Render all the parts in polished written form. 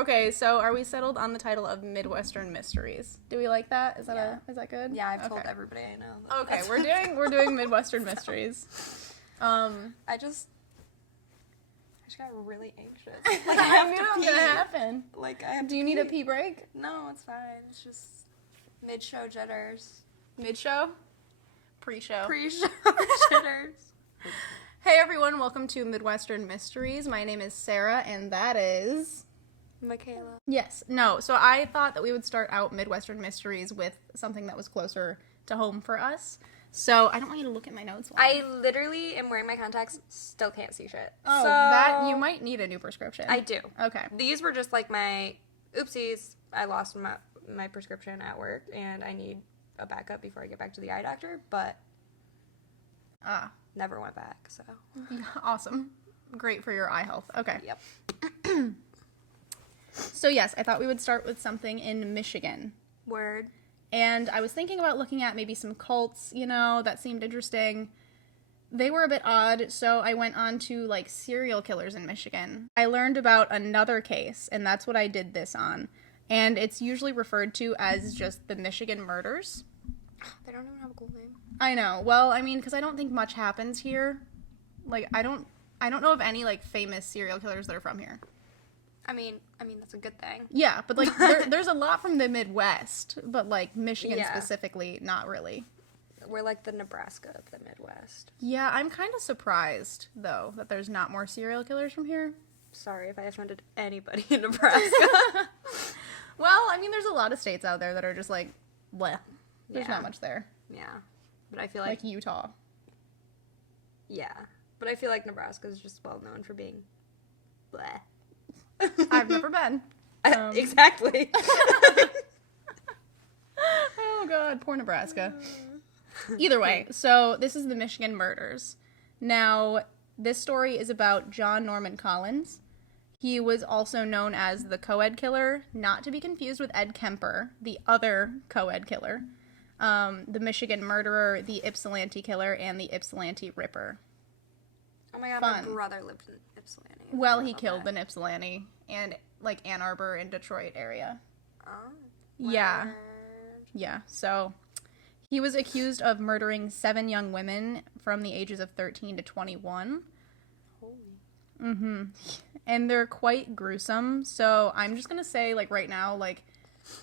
Okay, so are we settled on the title of Midwestern Mysteries? Do we like that? Is that good? Yeah, I've told everybody I know. Okay, we're doing Midwestern Mysteries. I just got really anxious. Like, I knew it was gonna happen. Like, I have Do you need a pee break? No, it's fine. It's just mid-show jitters. Mid-show? Pre-show. Pre-show jitters. Hey everyone, welcome to Midwestern Mysteries. My name is Sarah, and that is... Michaela. Yes. No, so I thought that we would start out Midwestern Mysteries with something that was closer to home for us. So I don't want you to look at my notes. I literally am wearing my contacts, still can't see shit. Oh, that you might need a new prescription. I do. Okay. These were just like my oopsies. I lost my prescription at work, and I need a backup before I get back to the eye doctor, but never went back, so. Awesome. Great for your eye health. Okay. Yep. So yes, I thought we would start with something in Michigan. Word. And I was thinking about looking at maybe some cults, that seemed interesting. They were a bit odd, so I went on to, serial killers in Michigan. I learned about another case, and that's what I did this on. And it's usually referred to as just the Michigan murders. They don't even have a cool name. I know. Well, I mean, because I don't think much happens here. I don't know of any, famous serial killers that are from here. I mean, that's a good thing. Yeah, but, there's a lot from the Midwest, but, Michigan specifically, not really. We're like the Nebraska of the Midwest. Yeah, I'm kind of surprised, though, that there's not more serial killers from here. Sorry if I offended anybody in Nebraska. Well, I mean, there's a lot of states out there that are just, bleh. There's not much there. Yeah, but I feel like... Like Utah. Yeah, but I feel like Nebraska is just well known for being bleh. I've never been. Exactly. Oh, God. Poor Nebraska. Either way, so this is the Michigan murders. Now, this story is about John Norman Collins. He was also known as the co-ed killer, not to be confused with Ed Kemper, the other co-ed killer, the Michigan murderer, the Ypsilanti killer, and the Ypsilanti Ripper. Oh my god, Fun. My brother lived in Ypsilanti. Well, he killed in Ypsilanti and, Ann Arbor and Detroit area. Oh. Yeah. Yeah, so he was accused of murdering 7 young women from the ages of 13 to 21. Holy. Mm-hmm. And they're quite gruesome, so I'm just gonna say, right now,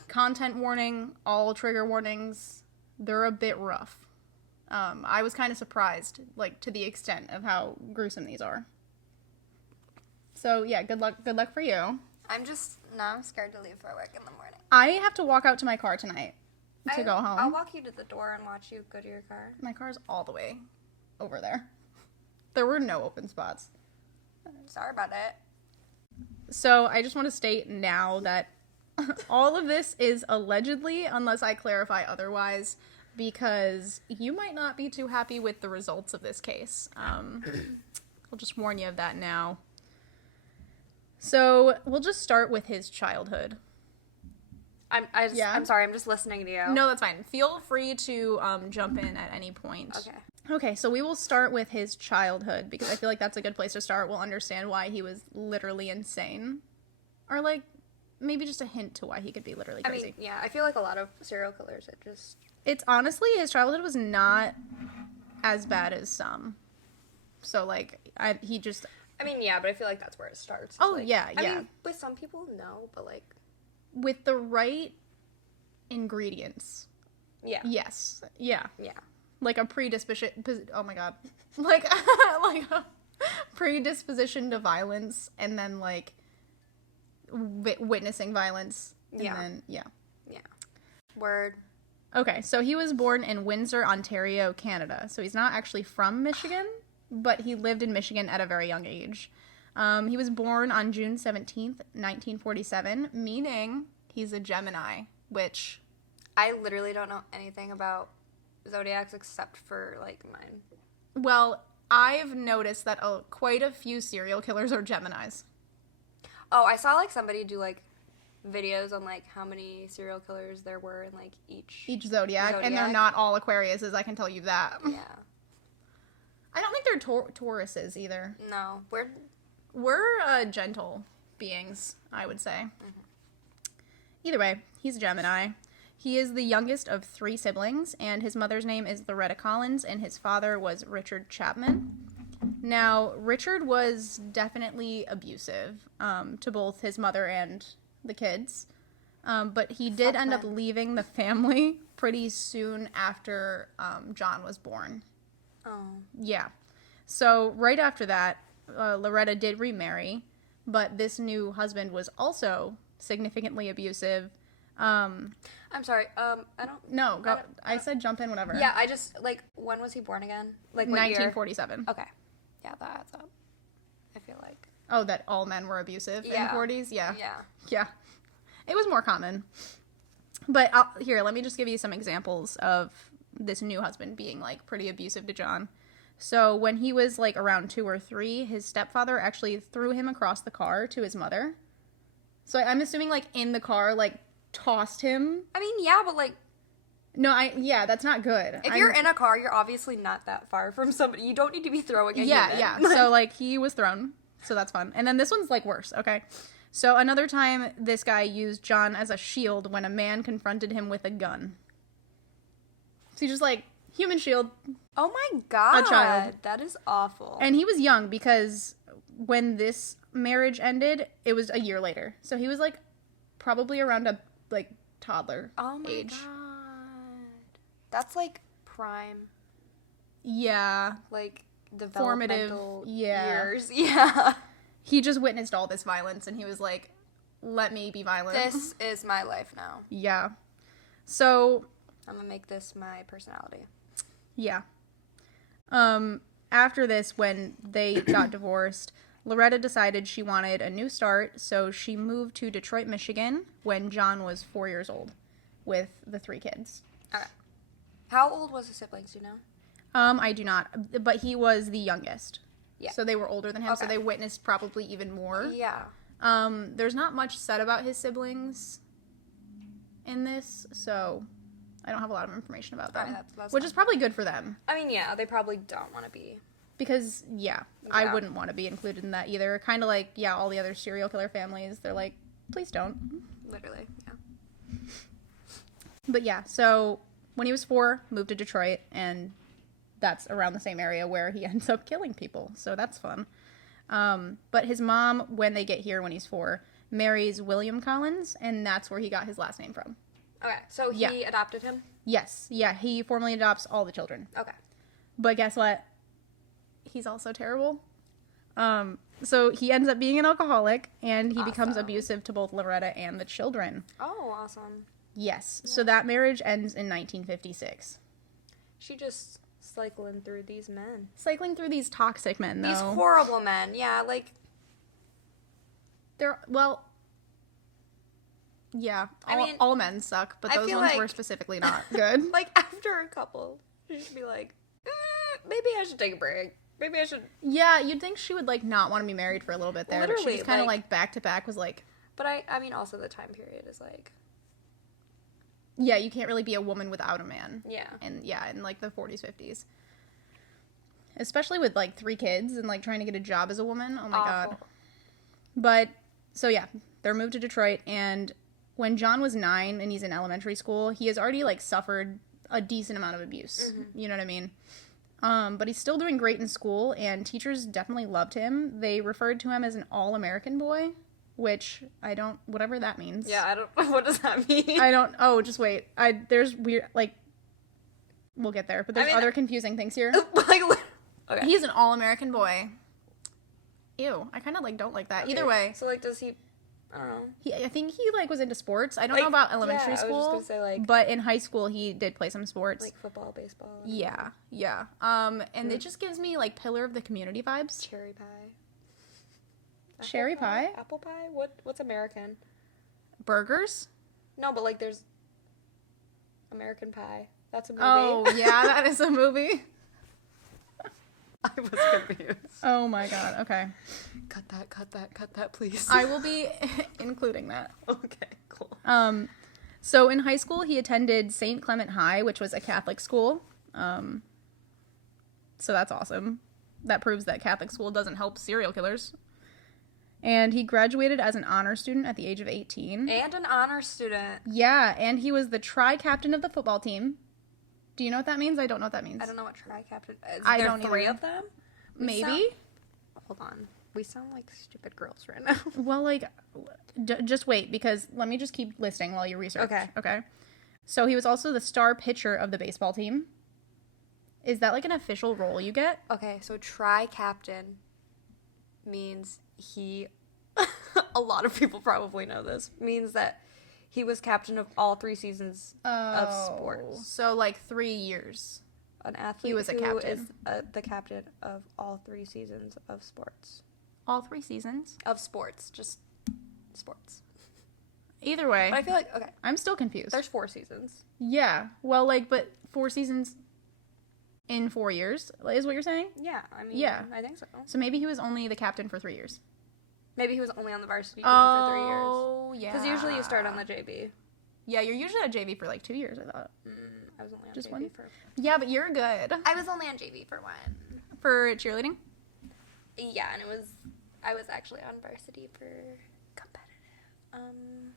content warning, all trigger warnings, they're a bit rough. I was kind of surprised, to the extent of how gruesome these are. So, yeah, good luck for you. I'm scared to leave for work in the morning. I have to walk out to my car tonight to go home. I'll walk you to the door and watch you go to your car. My car's all the way over there. There were no open spots. Sorry about it. So, I just want to state now that all of this is allegedly, unless I clarify otherwise, because you might not be too happy with the results of this case. I'll just warn you of that now. So, we'll just start with his childhood. I'm sorry, I'm just listening to you. No, that's fine. Feel free to jump in at any point. Okay, so we will start with his childhood, because I feel like that's a good place to start. We'll understand why he was literally insane. Or, maybe just a hint to why he could be literally crazy. I mean, yeah, I feel like a lot of serial killers, It's honestly, his childhood was not as bad as some. So, he just... I mean, yeah, but I feel like that's where it starts. Oh, yeah. I mean, with some people, no, but, with the right ingredients. Yeah. Yes. Yeah. Yeah. A predisposition... Oh, my God. A predisposition to violence, and then, witnessing violence. And then, yeah. Yeah. Word. Okay, so he was born in Windsor, Ontario, Canada. So he's not actually from Michigan, but he lived in Michigan at a very young age. He was born on June 17th, 1947, meaning he's a Gemini, which... I literally don't know anything about zodiacs except for, mine. Well, I've noticed that quite a few serial killers are Geminis. Oh, I saw, somebody do, videos on, how many serial killers there were in, each zodiac, and they're not all Aquariuses, I can tell you that. Yeah. I don't think they're Tauruses either. No. We're gentle. beings, I would say. Either way, he's a Gemini. He is the youngest of 3 siblings, and his mother's name is Loretta Collins, and his father was Richard Chapman. Now, Richard was definitely abusive to both his mother and the kids, but he did end up leaving the family pretty soon after John was born. Oh. Yeah. So right after that, Loretta did remarry, but this new husband was also significantly abusive. I'm sorry. I don't. No, go. I said jump in whenever. Yeah, I just like. When was he born again? Like what 1947. Year? Okay. Yeah, that adds up. I feel like. Oh, that all men were abusive in the 40s? Yeah. Yeah. Yeah. It was more common. But here, let me just give you some examples of this new husband being, like, pretty abusive to John. So when he was, like, around 2 or 3, his stepfather actually threw him across the car to his mother. So I'm assuming, like, in the car, like, tossed him. I mean, yeah, but, like... No, yeah, that's not good. If you're in a car, you're obviously not that far from somebody. You don't need to be throwing a human. Yeah. So, like, he was thrown. So that's fun. And then this one's, like, worse, okay? So another time, this guy used John as a shield when a man confronted him with a gun. So he just, like, human shield. Oh my god. A child. That is awful. And he was young because when this marriage ended, it was a year later. So he was, like, probably around a, like, toddler age. God. That's, like, prime. Yeah. Like, Formative developmental years. Yeah. He just witnessed all this violence, and he was like, let me be violent. This is my life now. Yeah. So... I'm gonna make this my personality. Yeah. After this, when they got divorced, Loretta decided she wanted a new start, so she moved to Detroit, Michigan, when John was 4 years old, with the 3 kids. Okay. How old was his siblings, do you know? I do not, but he was the youngest. Yeah. So they were older than him, so they witnessed probably even more. Yeah. There's not much said about his siblings in this, so I don't have a lot of information about them. Right, that's which is probably good for them. I mean, yeah, they probably don't want to be. Because, I wouldn't want to be included in that either. Kind of like, all the other serial killer families, they're like, please don't. Literally, yeah. But yeah, so when he was 4, moved to Detroit, and that's around the same area where he ends up killing people. So that's fun. But his mom, when they get here when he's 4, marries William Collins, and that's where he got his last name from. Okay, so he adopted him? Yes. Yeah, he formally adopts all the children. Okay. But guess what? He's also terrible. So he ends up being an alcoholic, and he becomes abusive to both Loretta and the children. Oh, awesome. Yes. Yeah. So that marriage ends in 1956. She just cycling through these men. Cycling through these toxic men, though. These horrible men. Yeah, like... They're, well... Yeah. All men suck, but those ones were specifically not good. Like, after a couple, she should be like, maybe I should take a break. Maybe I should... Yeah, you'd think she would, like, not want to be married for a little bit there. Literally, but she just kind of, like, back to back was like... But I mean, also the time period is, like... Yeah, you can't really be a woman without a man. Yeah. And, in, like, the 40s, 50s. Especially with, like, 3 kids and, like, trying to get a job as a woman. Oh, my God. But, so, yeah, they're moved to Detroit, and when John was 9 and he's in elementary school, he has already, like, suffered a decent amount of abuse. Mm-hmm. You know what I mean? But he's still doing great in school, and teachers definitely loved him. They referred to him as an all-American boy, which I don't, whatever that means. Yeah, I don't, what does that mean? Just wait. There's weird, like, we'll get there, but there's other confusing things here. Like, okay. He's an all-American boy. Ew, I kind of, like, don't like that. Okay. Either way. So, like, does he... I don't know. I think he, like, was into sports. I don't know about elementary school. I was just gonna say, like... But in high school, he did play some sports. Like football, baseball. Yeah. And it just gives me, like, Pillar of the Community vibes. Cherry pie. Cherry pie? Apple pie? What's American? Burgers? No, but, like, there's... American Pie. That's a movie. Oh, yeah, that is a movie. I was confused. Oh my God, okay. Cut that, please. I will be including that. Okay, cool. So in high school, he attended St. Clement High, which was a Catholic school. So that's awesome. That proves that Catholic school doesn't help serial killers. And he graduated as an honor student at the age of 18. And an honor student. Yeah, and he was the tri-captain of the football team. Do you know what that means? I don't know what that means. I don't know what tri-captain is. I there don't three either. of them? Maybe? Hold on. We sound like stupid girls right now. Well, like, just wait, because let me just keep listing while you research. Okay. So he was also the star pitcher of the baseball team. Is that like an official role you get? Okay, so tri-captain means he, a lot of people probably know this, means that he was captain of all 3 seasons of sports. So like 3 years. An athlete He was a who captain. is the captain of all 3 seasons of sports. All 3 seasons? Of sports, just sports. Either way, But I feel like, okay, I'm still confused. there's 4 seasons. Yeah. Well, like, but 4 seasons in 4 years is what you're saying? Yeah, I mean, Yeah. I think so. So maybe he was only the captain for 3 years. Maybe he was only on the varsity team for 3 years. Oh, yeah. Because usually you start on the JV. Yeah, you're usually at JV for like 2 years, I thought. I was only on Just JV one? for... Yeah, but you're good. I was only on JV for 1. For cheerleading? Yeah, and I was actually on varsity for competitive,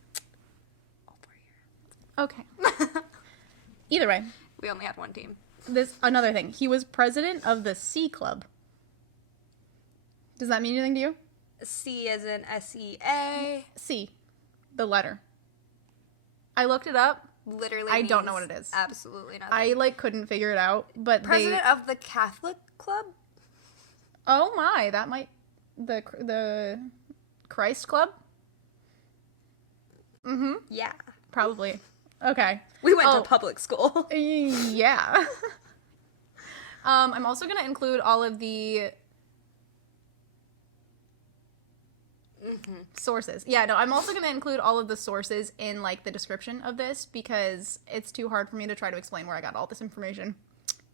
all 4 years. Okay. Either way, We only had 1 team. another thing. He was president of the C Club. Does that mean anything to you? C as in S-E-A. C. The letter. I looked it up. Literally I don't means know what it is. Absolutely nothing. I like couldn't figure it out, but President of the Catholic Club? Oh my, that might the Christ Club? Mhm. Yeah. Probably. Okay. We went to public school. Yeah. I'm also going to include all of the sources. Yeah, no, I'm also going to include all of the sources in like the description of this because it's too hard for me to try to explain where I got all this information.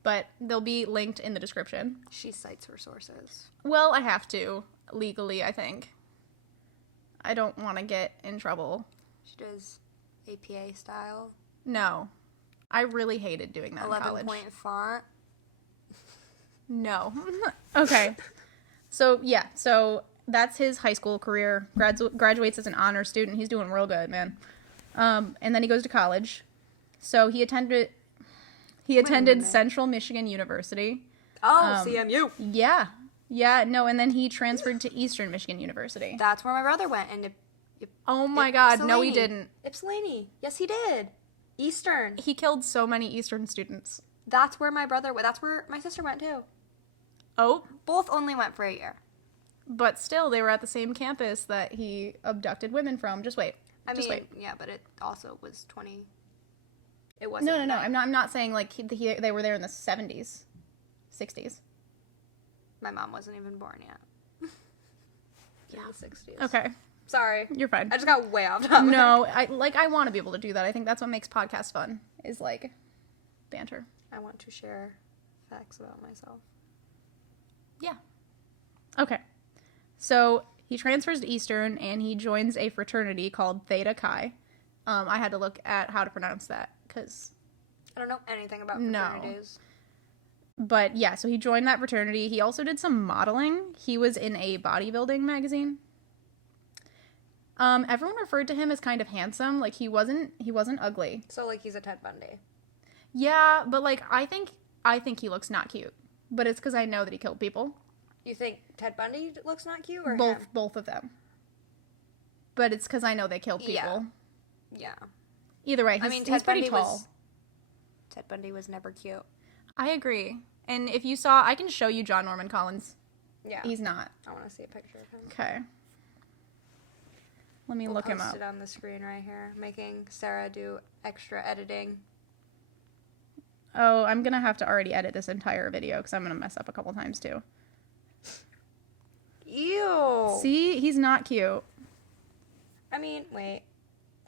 But they'll be linked in the description. She cites her sources. Well, I have to legally, I think. I don't want to get in trouble. She does APA style. No. I really hated doing that in college. 11-point font. No. Okay. So that's his high school career. Graduates as an honor student. He's doing real good, man. And then he goes to college. So he attended Central Michigan University. Oh, CMU. Yeah. Yeah, no, and then he transferred to Eastern Michigan University. That's where my brother went. And Oh my god, no he didn't. Ypsilanti. Yes, he did. Eastern. He killed so many Eastern students. That's where my brother went. That's where my sister went too. Oh. Both only went for a year. But still, they were at the same campus that he abducted women from. Just wait. Yeah, but it also was 20. It wasn't. No. I'm not saying like they were there in the 70s, 60s. My mom wasn't even born yet. In the 60s. Okay. Sorry. You're fine. I just got way off topic. No, I want to be able to do that. I think that's what makes podcasts fun, is like banter. I want to share facts about myself. Yeah. Okay. So he transfers to Eastern and he joins a fraternity called Theta Chi. I had to look at how to pronounce that because. I don't know anything about fraternities. But yeah, so he joined that fraternity. He also did some modeling. He was in a bodybuilding magazine. Everyone referred to him as kind of handsome. Like he wasn't ugly. So like he's a Ted Bundy. Yeah, but like I think he looks not cute. But it's because I know that he killed people. You think Ted Bundy looks not cute, or both him? Both of them. But it's because I know they killed people. Yeah. Either way, he's pretty tall. Ted Bundy was never cute. I agree. And if you saw, I can show you John Norman Collins. Yeah. He's not. I want to see a picture of him. Okay. Let me look him up. Post it on the screen right here, making Sarah do extra editing. Oh, I'm going to have to already edit this entire video because I'm going to mess up a couple times too. Ew. See? He's not cute. I mean, wait.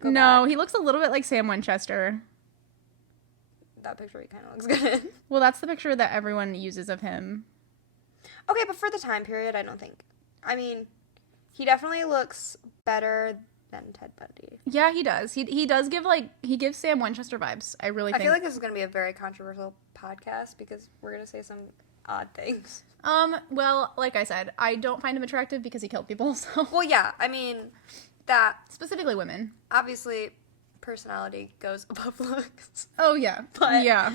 No, back. he looks a little bit like Sam Winchester. That picture kind of looks good. Well, that's the picture that everyone uses of him. Okay, but for the time period, I don't think. I mean, he definitely looks better than Ted Bundy. Yeah, he does. He does give he gives Sam Winchester vibes. I feel like this is going to be a very controversial podcast because we're going to say some odd things. Well, like I said, I don't find him attractive because he killed people, so. Well, yeah, I mean, that... Specifically women. Obviously, personality goes above looks. Oh, yeah. But, yeah.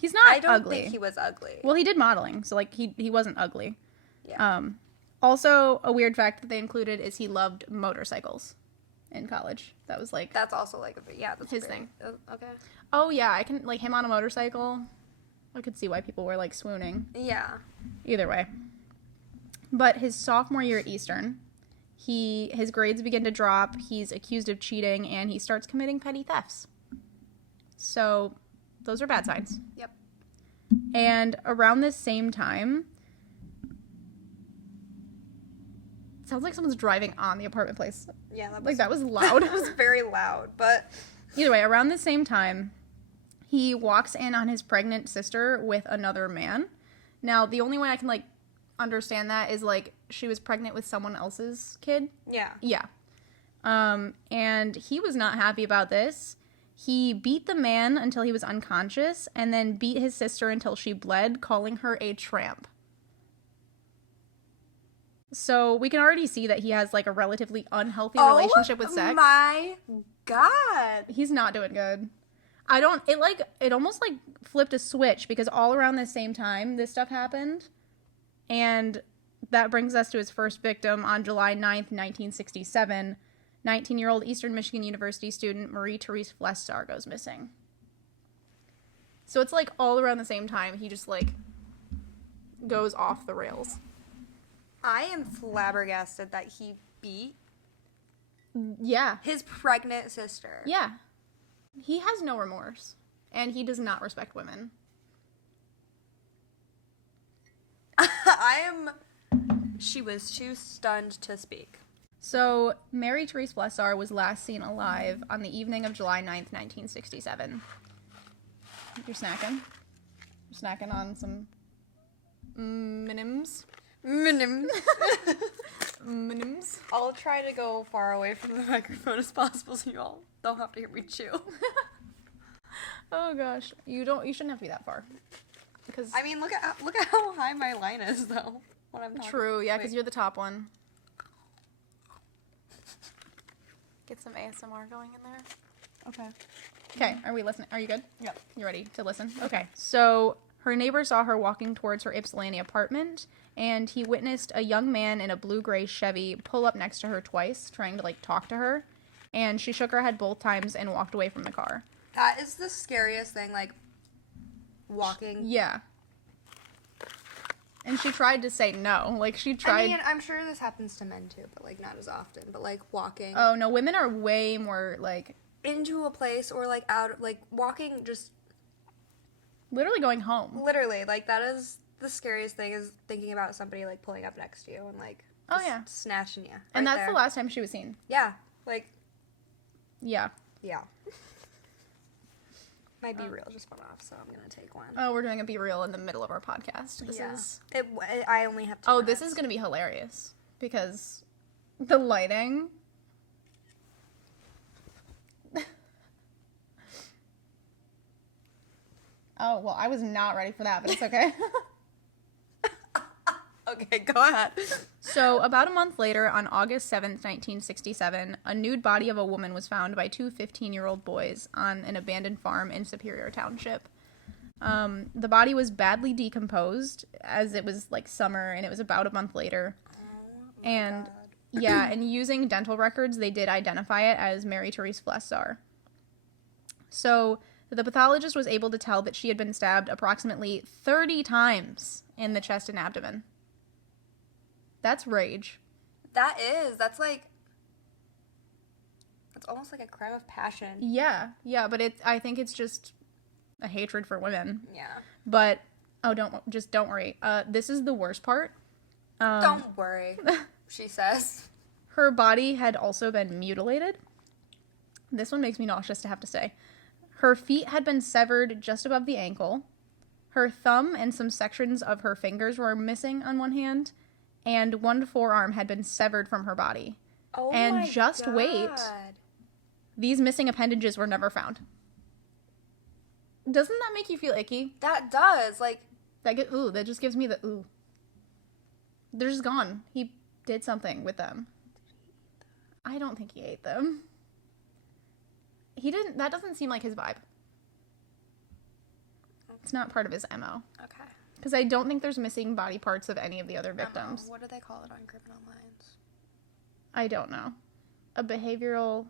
He's not ugly. I don't think he was ugly. Well, he did modeling, so, like, he wasn't ugly. Yeah. Also, a weird fact that they included is he loved motorcycles in college. That was, like... That's also, like, that's his thing. Okay. Oh, yeah, I can, like, him on a motorcycle... I could see why people were, like, swooning. Yeah. Either way. But his sophomore year at Eastern, his grades begin to drop, he's accused of cheating, and he starts committing petty thefts. So, those are bad signs. Yep. And around this same time... It sounds like someone's driving on the apartment place. Yeah, that was loud. That was very loud, but... Either way, around the same time... He walks in on his pregnant sister with another man. Now, the only way I can, like, understand that is, like, she was pregnant with someone else's kid. Yeah. Yeah. And he was not happy about this. He beat the man until he was unconscious and then beat his sister until she bled, calling her a tramp. So we can already see that he has, like, a relatively unhealthy relationship with sex. Oh my God. He's not doing good. It almost, like, flipped a switch because all around the same time this stuff happened. And that brings us to his first victim on July 9th, 1967. 19-year-old Eastern Michigan University student Marie-Therese Flestar goes missing. So it's, like, all around the same time he just, like, goes off the rails. I am flabbergasted that he beat his pregnant sister. Yeah. He has no remorse, and he does not respect women. She was too stunned to speak. So, Marie-Therese Flestar was last seen alive on the evening of July 9th, 1967. You're snacking? You're snacking on some Minims? Minims. Minims. I'll try to go far away from the microphone as possible so you all don't have to hear me chew. Oh gosh, you shouldn't have to be that far. Because I mean, look at how high my line is though when I'm talking. True, yeah, because you're the top one. Get some ASMR going in there. Okay. Okay, are we listening? Are you good? Yep. You ready to listen? Okay. So her neighbor saw her walking towards her Ypsilanti apartment, and he witnessed a young man in a blue-gray Chevy pull up next to her twice, trying to, like, talk to her. And she shook her head both times and walked away from the car. That is the scariest thing, like, walking. Yeah. And she tried to say no. Like, she tried... I mean, I'm sure this happens to men, too, but, like, not as often. But, like, walking... Oh, no, women are way more, like... into a place or, like, out... Like, walking just... Literally going home. Literally. Like, that is the scariest thing, is thinking about somebody, like, pulling up next to you and, like... Oh, yeah. Snatching you. Right and that's there. the last time she was seen. Yeah. Like... Yeah. Yeah. My Be Real just went off, so I'm gonna take one. Oh, we're doing a Be Real in the middle of our podcast. This is... I only have 2 Oh, minutes. this is gonna be hilarious. Because the lighting... Oh, well, I was not ready for that, but it's okay. Okay, go ahead. So, about a month later, on August 7th, 1967, a nude body of a woman was found by 2 15-year-old boys on an abandoned farm in Superior Township. The body was badly decomposed, as it was, like, summer, and it was about a month later. Oh, and, God. Yeah, and using dental records, they did identify it as Marie-Therese Flestar. So, the pathologist was able to tell that she had been stabbed approximately 30 times in the chest and abdomen. That's rage. That's almost like a crime of passion. Yeah, but I think it's just a hatred for women. Yeah. But, don't worry. This is the worst part. Don't worry, she says. Her body had also been mutilated. This one makes me nauseous to have to say. Her feet had been severed just above the ankle. Her thumb and some sections of her fingers were missing on one hand. And one forearm had been severed from her body. Oh and my just God. wait, these missing appendages were never found. Doesn't that make you feel icky? That does. Like, That just gives me the ooh. They're just gone. He did something with them. I don't think he ate them. He didn't. That doesn't seem like his vibe. It's not part of his MO. Okay. Because I don't think there's missing body parts of any of the other victims. What do they call it on Criminal Minds? I don't know. A behavioral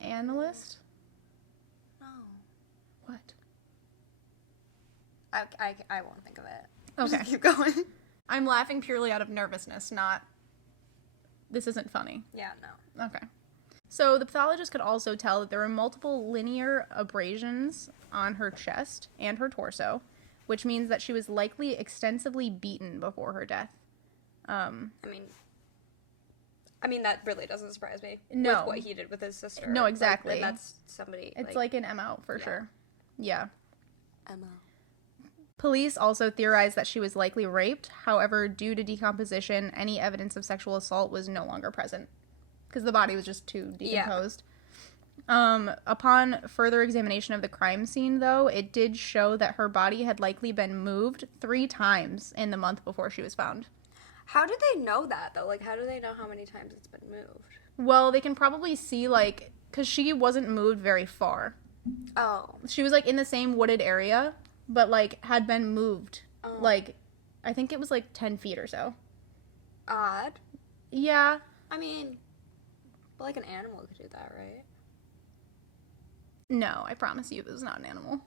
analyst? No. What? I won't think of it. Okay. Just keep going. I'm laughing purely out of nervousness, not... This isn't funny. Yeah, no. Okay. So the pathologist could also tell that there were multiple linear abrasions on her chest and her torso, which means that she was likely extensively beaten before her death. I mean, that really doesn't surprise me. No. With what he did with his sister. No, exactly. Like, that's somebody... It's like an MO, for sure. Yeah. MO. Police also theorized that she was likely raped. However, due to decomposition, any evidence of sexual assault was no longer present. Because the body was just too decomposed. Yeah. Upon further examination of the crime scene, though, it did show that her body had likely been moved 3 times in the month before she was found. How did they know that, though? Like, how do they know how many times it's been moved? Well, they can probably see, like... Because she wasn't moved very far. Oh. She was, like, in the same wooded area, but, like, had been moved. Oh. Like, I think it was, like, 10 feet or so. Odd. Yeah. I mean... But, like, an animal could do that, right? No, I promise you, this is not an animal.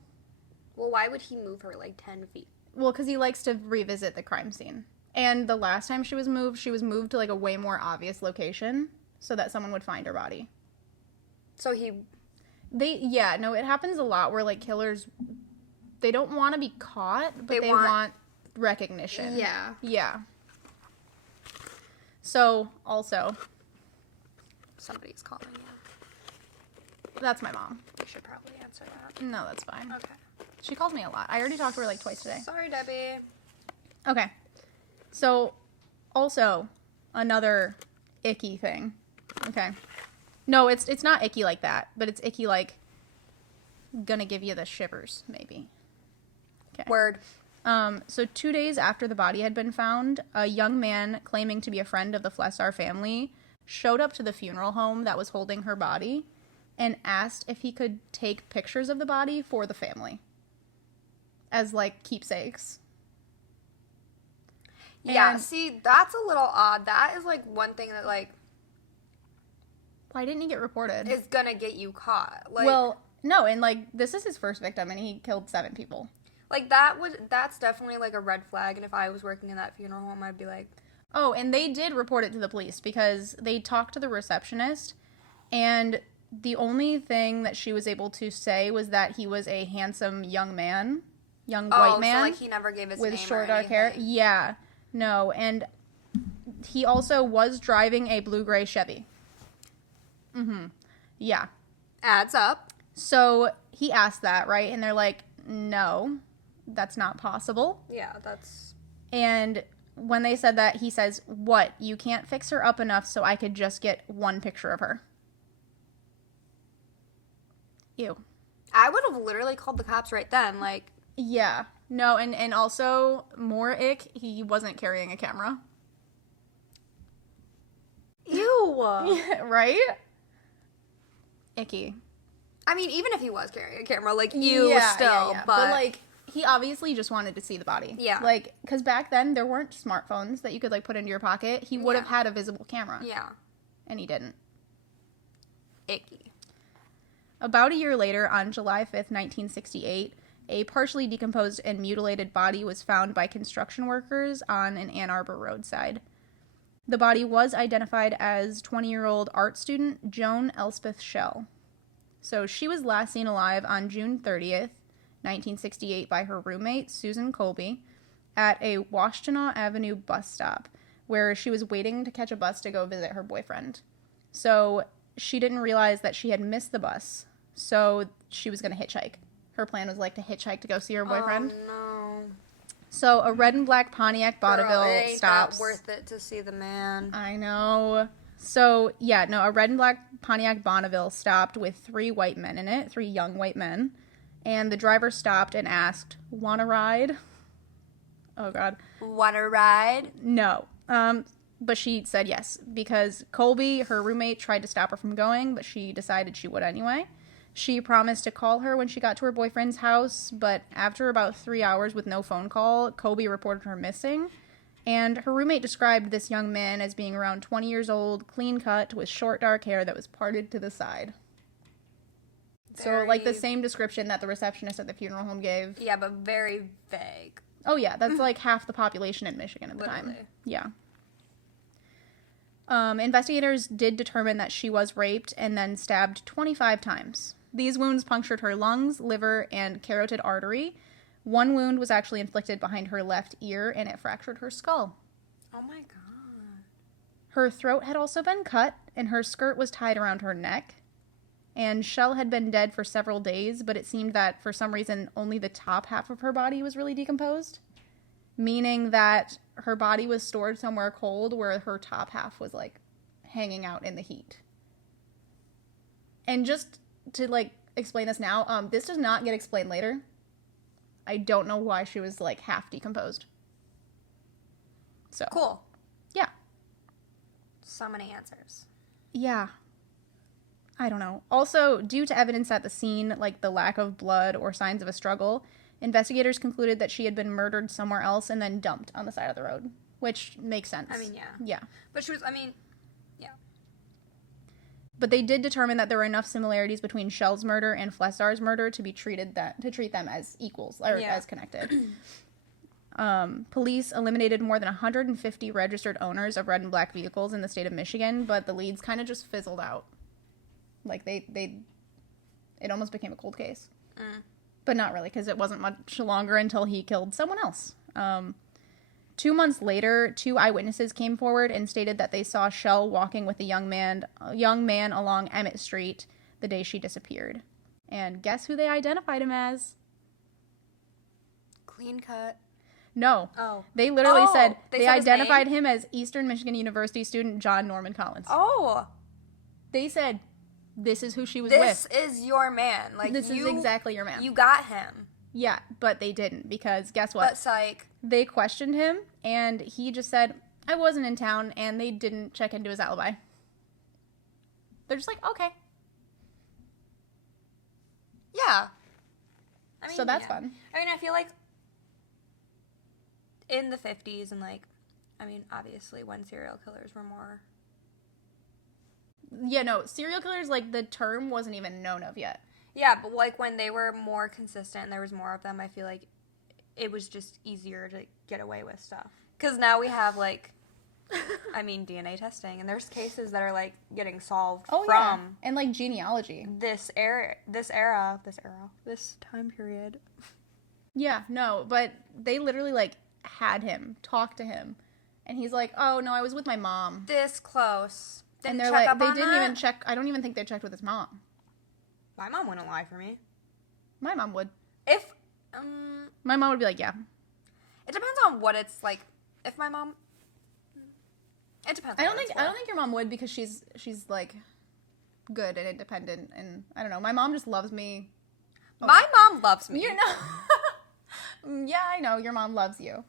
Well, why would he move her, like, 10 feet? Well, because he likes to revisit the crime scene. And the last time she was moved to, like, a way more obvious location so that someone would find her body. So he... it happens a lot where, like, killers, they don't want to be caught, but they want recognition. Yeah. Yeah. So, also... Somebody's calling you. That's my mom. You should probably answer that. No, that's fine. Okay. She calls me a lot. I already talked to her, like, twice today. Sorry, Debbie. Okay. So, also, another icky thing. Okay. No, it's not icky like that, but it's icky like gonna give you the shivers, maybe. Okay. Word. So 2 days after the body had been found, a young man claiming to be a friend of the Flessar family showed up to the funeral home that was holding her body and asked if he could take pictures of the body for the family as, like, keepsakes. Yeah, see, that's a little odd. That is, like, one thing that, like... Why didn't he get reported? Is gonna get you caught. Like, well, no, and, like, this is his first victim, and he killed 7 people. Like, that's definitely, like, a red flag, and if I was working in that funeral home, I'd be like... Oh, and they did report it to the police because they talked to the receptionist, and the only thing that she was able to say was that he was a handsome young white man. So, like, he never gave his name with short dark hair. Yeah. No, and he also was driving a blue-gray Chevy. Mm-hmm. Yeah. Adds up. So he asked that, right? And they're like, no, that's not possible. Yeah, that's... And when they said that, he says, what? You can't fix her up enough so I could just get one picture of her. Ew. I would have literally called the cops right then, like... Yeah. No, and also, more ick, he wasn't carrying a camera. Ew! Yeah, right? Icky. I mean, even if he was carrying a camera, like, still, yeah. But, like, he obviously just wanted to see the body. Yeah. Like, because back then, there weren't smartphones that you could, like, put into your pocket. He would have had a visible camera. Yeah. And he didn't. Icky. About a year later, on July 5th, 1968, a partially decomposed and mutilated body was found by construction workers on an Ann Arbor roadside. The body was identified as 20-year-old art student Joan Elspeth Schell. So she was last seen alive on June 30th, 1968 by her roommate, Susan Colby, at a Washtenaw Avenue bus stop, where she was waiting to catch a bus to go visit her boyfriend. So she didn't realize that she had missed the bus, so she was going to hitchhike. Her plan was, like, to hitchhike to go see her boyfriend. Oh, no. So a red and black Pontiac Bonneville Girl, it ain't stops. that worth it to see the man. I know. So, a red and black Pontiac Bonneville stopped with 3 white men in it, 3 young white men. And the driver stopped and asked, "Want a ride?" Oh, God. Want a ride? No. But she said yes, because Colby, her roommate, tried to stop her from going, but she decided she would anyway. She promised to call her when she got to her boyfriend's house, but after about 3 hours with no phone call, Colby reported her missing. And her roommate described this young man as being around 20 years old, clean cut, with short dark hair that was parted to the side. So, like, the same description that the receptionist at the funeral home gave. Yeah, but very vague. Oh, yeah, that's like half the population in Michigan at the time. Yeah. Investigators did determine that she was raped and then stabbed 25 times. These wounds punctured her lungs, liver, and carotid artery. One wound was actually inflicted behind her left ear, and it fractured her skull. Oh my God. Her throat had also been cut, and her skirt was tied around her neck. And Shell had been dead for several days, but it seemed that for some reason only the top half of her body was really decomposed. Meaning that her body was stored somewhere cold where her top half was, like, hanging out in the heat. And just to, like, explain this now, this does not get explained later. I don't know why she was, like, half decomposed. So. Cool. Yeah. So many answers. Yeah. I don't know. Also, due to evidence at the scene, like the lack of blood or signs of a struggle, investigators concluded that she had been murdered somewhere else and then dumped on the side of the road, which makes sense. I mean, yeah. Yeah. But she was, yeah. But they did determine that there were enough similarities between Shell's murder and Flessar's murder to treat them as equals or as connected. Police eliminated more than 150 registered owners of red and black vehicles in the state of Michigan, but the leads kind of just fizzled out. Like, it almost became a cold case. But not really, because it wasn't much longer until he killed someone else. 2 months later, 2 eyewitnesses came forward and stated that they saw Shell walking with a young man along Emmett Street the day she disappeared. And guess who they identified him as? Clean cut. No. Oh. They literally said they said identified him as Eastern Michigan University student John Norman Collins. Oh. They said, this is who she was This with. is your man. Like, this is exactly your man. You got him. Yeah, but they didn't, because guess what? But psych. They questioned him, and he just said, I wasn't in town, and they didn't check into his alibi. They're just like, okay. Yeah. I mean, so that's fun. I mean, I feel like in the 50s and, like, I mean, obviously when serial killers were more... Yeah, no, serial killers, like, the term wasn't even known of yet. Yeah, but, like, when they were more consistent and there was more of them, I feel like it was just easier to get away with stuff. Because now we have, like, I mean, DNA testing, and there's cases that are, like, getting solved from... And, like, genealogy. This time period. Yeah, no, but they literally, like, had him, talked to him, and he's like, oh, no, I was with my mom. This close. And they're like, they didn't even check, I don't even think they checked with his mom. My mom wouldn't lie for me. My mom would. If, my mom would be like, yeah. It depends on what it's like. If my mom... It depends on I don't think your mom would, because she's like, good and independent, and I don't know. My mom just loves me. Oh. My mom loves me. You know. Yeah, I know. Your mom loves you.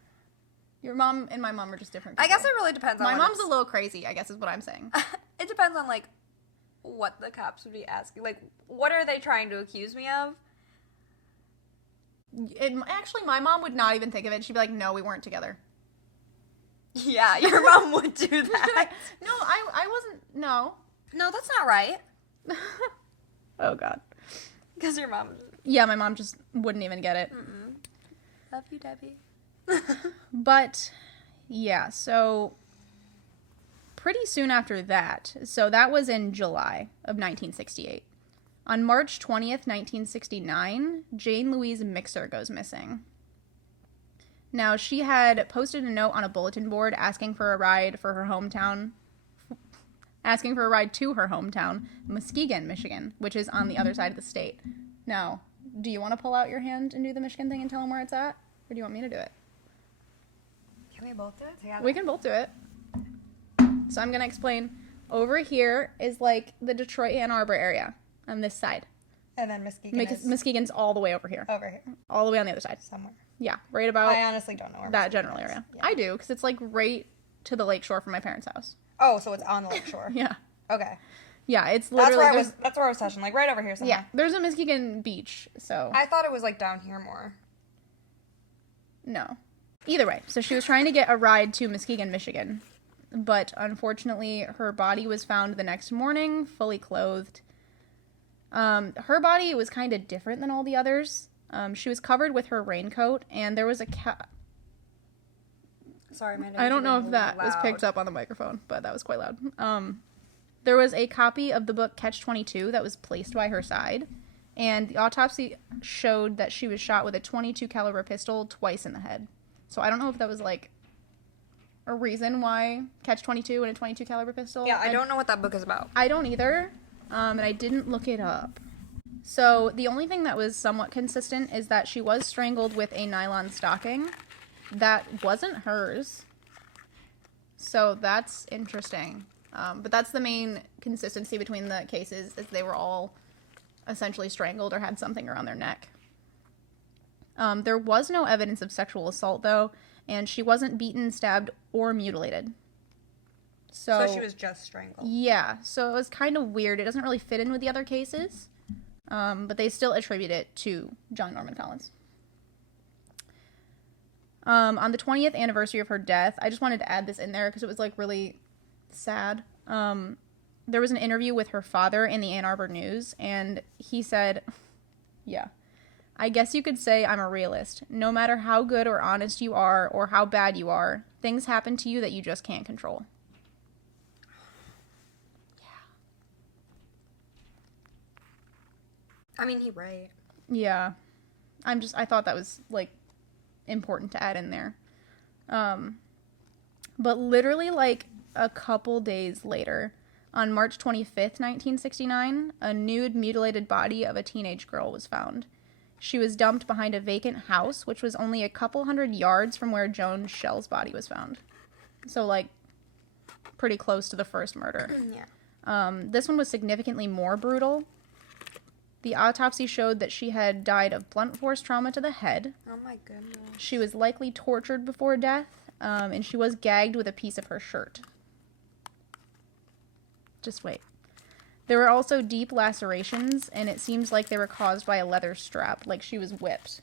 Your mom and my mom are just different people. I guess it really depends on my mom's a little crazy, I guess is what I'm saying. It depends on, like, what the cops would be asking. Like, what are they trying to accuse me of? Actually, my mom would not even think of it. She'd be like, no, we weren't together. Yeah, your mom would do that. Like, no, I wasn't, no. No, that's not right. Oh, God. Because your mom... Yeah, my mom just wouldn't even get it. Mm-mm. Love you, Debbie. But, yeah, so pretty soon after that, so that was in July of 1968. On March 20th, 1969, Jane Louise Mixer goes missing. Now, she had posted a note on a bulletin board asking for a ride to her hometown, Muskegon, Michigan, which is on the other side of the state. Now, do you want to pull out your hand and do the Michigan thing and tell them where it's at? Or do you want me to do it? Can we both do it together? We can both do it. So I'm going to explain. Over here is, like, the Detroit Ann Arbor area on this side. And then Muskegon is... Muskegon's all the way over here. Over here. All the way on the other side. Somewhere. Yeah, right about... I honestly don't know where that Muskegon general is. area. Yeah. I do, because it's like right to the lakeshore from my parents' house. Oh, so it's on the lakeshore. Yeah. Okay. Yeah, it's literally... That's where I was touching, like right over here somewhere. Yeah, there's a Muskegon beach, so... I thought it was like down here more. No. Either way, so she was trying to get a ride to Muskegon, Michigan, but unfortunately her body was found the next morning, fully clothed. Her body was kind of different than all the others. She was covered with her raincoat, and there was a Sorry, my I don't know if that was picked up on the microphone, but that was quite loud. There was a copy of the book Catch-22 that was placed by her side, and the autopsy showed that she was shot with a .22 caliber pistol twice in the head. So I don't know if that was like a reason why Catch-22 and a .22 caliber pistol. Yeah, I don't know what that book is about. I don't either, and I didn't look it up. So the only thing that was somewhat consistent is that she was strangled with a nylon stocking that wasn't hers. So that's interesting. But that's the main consistency between the cases, is they were all essentially strangled or had something around their neck. There was no evidence of sexual assault, though, and she wasn't beaten, stabbed, or mutilated. So she was just strangled. Yeah, so it was kind of weird. It doesn't really fit in with the other cases, but they still attribute it to John Norman Collins. On the 20th anniversary of her death, I just wanted to add this in there because it was, like, really sad. There was an interview with her father in the Ann Arbor News, and he said, yeah, I guess you could say I'm a realist. No matter how good or honest you are or how bad you are, things happen to you that you just can't control. Yeah. I mean, he's right. Yeah. I thought that was, like, important to add in there. But literally, like, a couple days later, on March 25th, 1969, a nude, mutilated body of a teenage girl was found. She was dumped behind a vacant house, which was only a couple hundred yards from where Joan Schell's body was found. So, like, pretty close to the first murder. Yeah. This one was significantly more brutal. The autopsy showed that she had died of blunt force trauma to the head. Oh my goodness. She was likely tortured before death, and she was gagged with a piece of her shirt. Just wait. There were also deep lacerations, and it seems like they were caused by a leather strap, like she was whipped.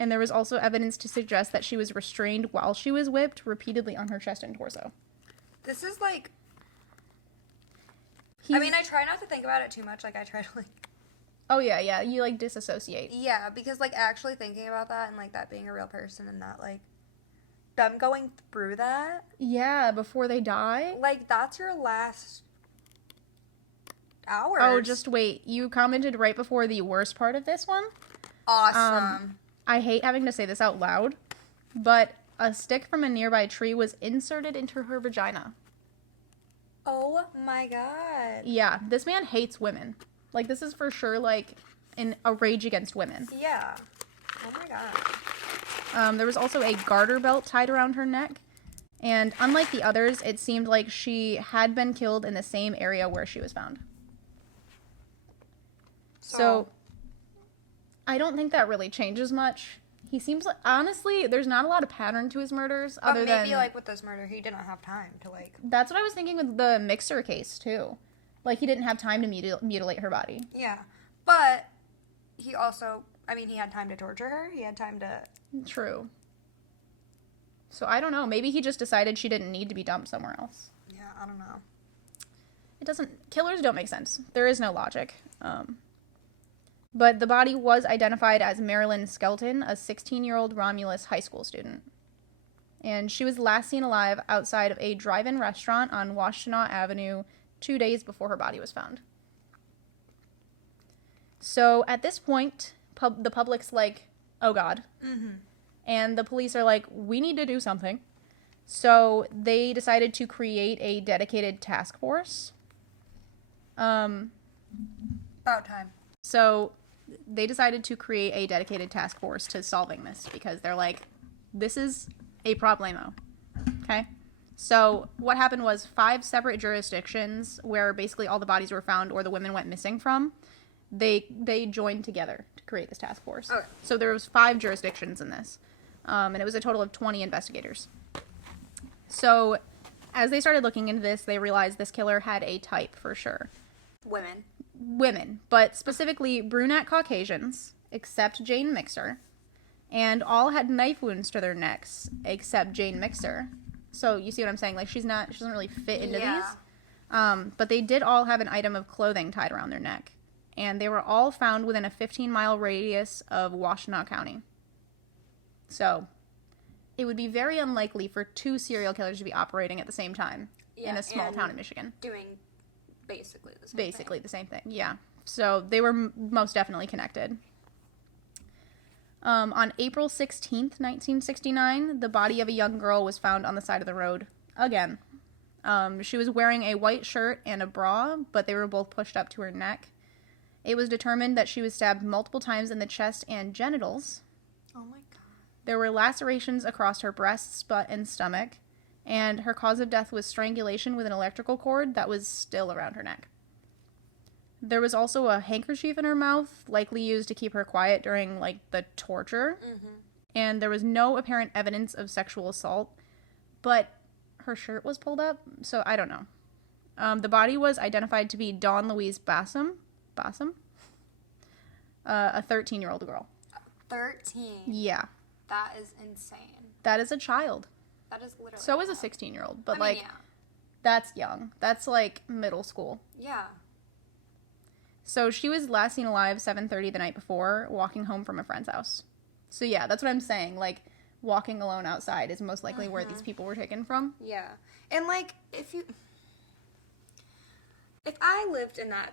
And there was also evidence to suggest that she was restrained while she was whipped, repeatedly on her chest and torso. This is like... I mean, I try not to think about it too much. Like, I try to, like... Oh, yeah. You, like, disassociate. Yeah, because, like, actually thinking about that and, like, that being a real person and not, like, them going through that. Yeah, before they die. Like, that's your last hours. Oh, just wait. You commented right before the worst part of this one? Awesome. I hate having to say this out loud, but a stick from a nearby tree was inserted into her vagina. Oh my god. Yeah, this man hates women. Like, this is for sure, like, a rage against women. Yeah. Oh my god. There was also a garter belt tied around her neck, and unlike the others, it seemed like she had been killed in the same area where she was found. So I don't think that really changes much. He seems like, honestly, there's not a lot of pattern to his murders, other than... Maybe, like, with this murder, he didn't have time to, like... That's what I was thinking with the Mixer case, too. Like, he didn't have time to mutilate her body. Yeah. But he also... I mean, he had time to torture her. He had time to... True. So, I don't know. Maybe he just decided she didn't need to be dumped somewhere else. Yeah, I don't know. It doesn't... Killers don't make sense. There is no logic. But the body was identified as Marilyn Skelton, a 16-year-old Romulus high school student. And she was last seen alive outside of a drive-in restaurant on Washtenaw Avenue 2 days before her body was found. So at this point, the public's like, oh God. Mm-hmm. And the police are like, we need to do something. So they decided to create a dedicated task force. About time. So they decided to create a dedicated task force to solving this because they're like, this is a problemo. Okay? So what happened was 5 separate jurisdictions where basically all the bodies were found or the women went missing from. They joined together to create this task force. Okay. So there was 5 jurisdictions in this, and it was a total of 20 investigators. So as they started looking into this, they realized this killer had a type for sure. Women, but specifically brunette Caucasians, except Jane Mixer, and all had knife wounds to their necks except Jane Mixer. So you see what I'm saying? Like she doesn't really fit into these. But they did all have an item of clothing tied around their neck. And they were all found within a 15-mile radius of Washtenaw County. So it would be very unlikely for 2 serial killers to be operating at the same time in a small town in Michigan. Doing basically the same thing. Yeah. So they were most definitely connected. On April 16th, 1969, the body of a young girl was found on the side of the road again. She was wearing a white shirt and a bra, but they were both pushed up to her neck. It was determined that she was stabbed multiple times in the chest and genitals. Oh my god. There were lacerations across her breasts, butt, and stomach, and her cause of death was strangulation with an electrical cord that was still around her neck. There was also a handkerchief in her mouth, likely used to keep her quiet during, like, the torture. Mm-hmm. And there was no apparent evidence of sexual assault, but her shirt was pulled up, so I don't know. The body was identified to be Dawn Louise Bassam, a 13-year-old girl. 13? Yeah. That is insane. That is a child. That is literally So is a 16-year-old, but, yeah. That's young. That's, like, middle school. Yeah. So she was last seen alive 7:30 the night before, walking home from a friend's house. So yeah, that's what I'm saying. Like, walking alone outside is most likely where these people were taken from. Yeah. And, like, if I lived in that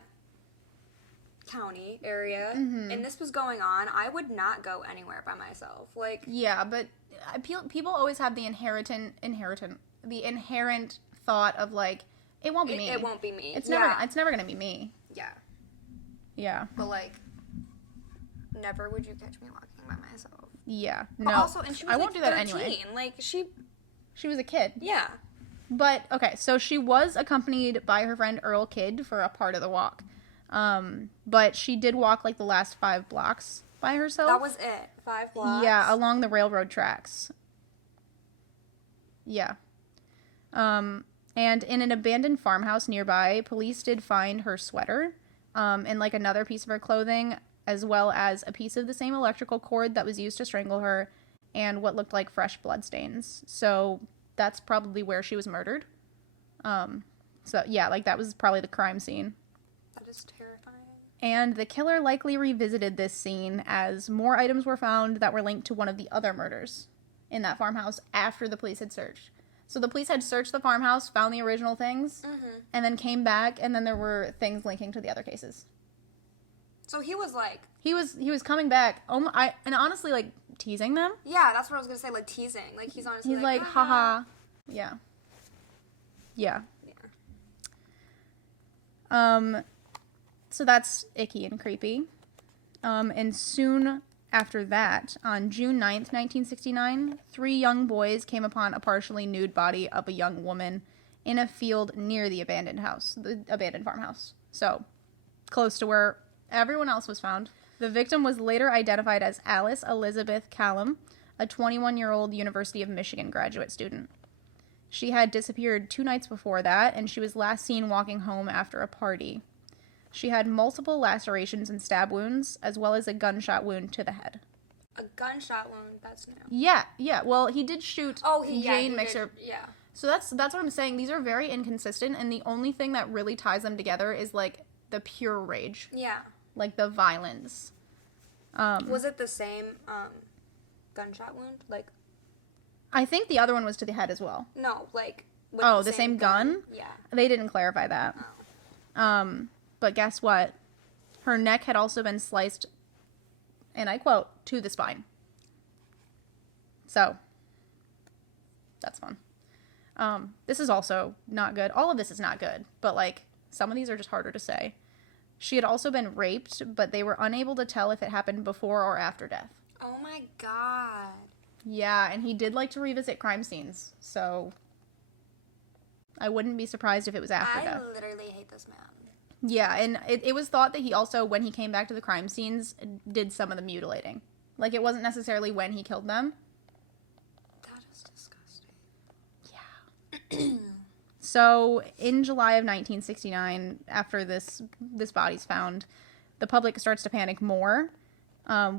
county area and this was going on, I would not go anywhere by myself. Like, yeah, but people always have the inherent thought of, like, it won't be me. It won't be me. It's never going to be me. Yeah. Yeah. But, like, never would you catch me walking by myself. Yeah. But no. also, and she was I won't do that 13. anyway. Like, she was a kid. Yeah. But, okay, so she was accompanied by her friend Earl Kidd for a part of the walk. But she did walk, like, the last 5 blocks by herself. That was it. 5 blocks? Yeah, along the railroad tracks. Yeah. And in an abandoned farmhouse nearby, police did find her sweater, and, like, another piece of her clothing, as well as a piece of the same electrical cord that was used to strangle her, and what looked like fresh bloodstains. So that's probably where she was murdered. So, yeah, like, that was probably the crime scene. That is terrifying. And the killer likely revisited this scene as more items were found that were linked to one of the other murders in that farmhouse after the police had searched. So the police had searched the farmhouse, found the original things, and then came back, and then there were things linking to the other cases. So he was like... He was coming back, and honestly, like, teasing them. Yeah, that's what I was going to say, like, teasing. Like, he's honestly like, haha. Yeah. Yeah. So that's icky and creepy. And soon after that, on June 9th, 1969, 3 young boys came upon a partially nude body of a young woman in a field near the abandoned farmhouse. So, close to where everyone else was found. The victim was later identified as Alice Elizabeth Callum, a 21-year-old University of Michigan graduate student. She had disappeared 2 nights before that, and she was last seen walking home after a party. She had multiple lacerations and stab wounds, as well as a gunshot wound to the head. A gunshot wound? That's new. Yeah. Well, he did shoot Jane Mixer. Yeah. So that's what I'm saying. These are very inconsistent, and the only thing that really ties them together is, like, the pure rage. Yeah. Like, the violence. Was it the same gunshot wound? Like, I think the other one was to the head as well. no, like... with The same gun? Yeah. They didn't clarify that. Oh. But guess what? Her neck had also been sliced, and I quote, to the spine. So, that's fun. This is also not good. All of this is not good, but, like, some of these are just harder to say. She had also been raped, but they were unable to tell if it happened before or after death. Oh my god. Yeah, and he did like to revisit crime scenes, so I wouldn't be surprised if it was after death. I literally hate this man. Yeah, and it was thought that he also, when he came back to the crime scenes, did some of the mutilating. Like, it wasn't necessarily when he killed them. That is disgusting. Yeah. So, in July of 1969, after this body's found, the public starts to panic more,